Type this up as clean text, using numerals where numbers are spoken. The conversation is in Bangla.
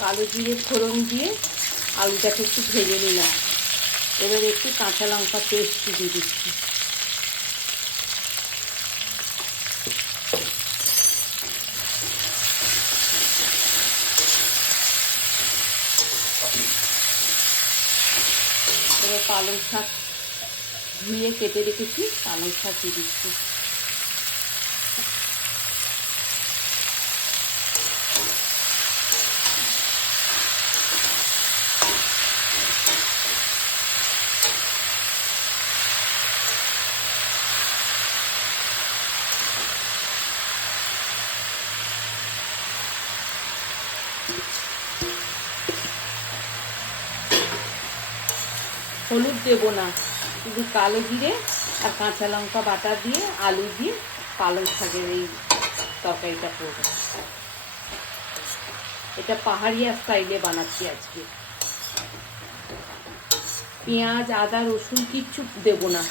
কালো জিরে ফোড়ন দিয়ে আলুটাকে একটু ভেজে নিলাম। এবার একটু কাঁচা লঙ্কা পেস্ট দিয়ে দিচ্ছি। এবার পালং শাক ধুয়ে কেটে রেখেছি, পালং শাক দিয়ে দিচ্ছি। হলুদ দেবো না, শুধু কালো জিরে আর কাঁচা লঙ্কা বাটা দিয়ে আলু দিয়ে পালং শাকের এই তরকারিটা করবো। এটা পাহাড়িয়া স্টাইলে বানাচ্ছি আজকে। পেঁয়াজ, আদা, রসুন কিচ্ছু দেবো না।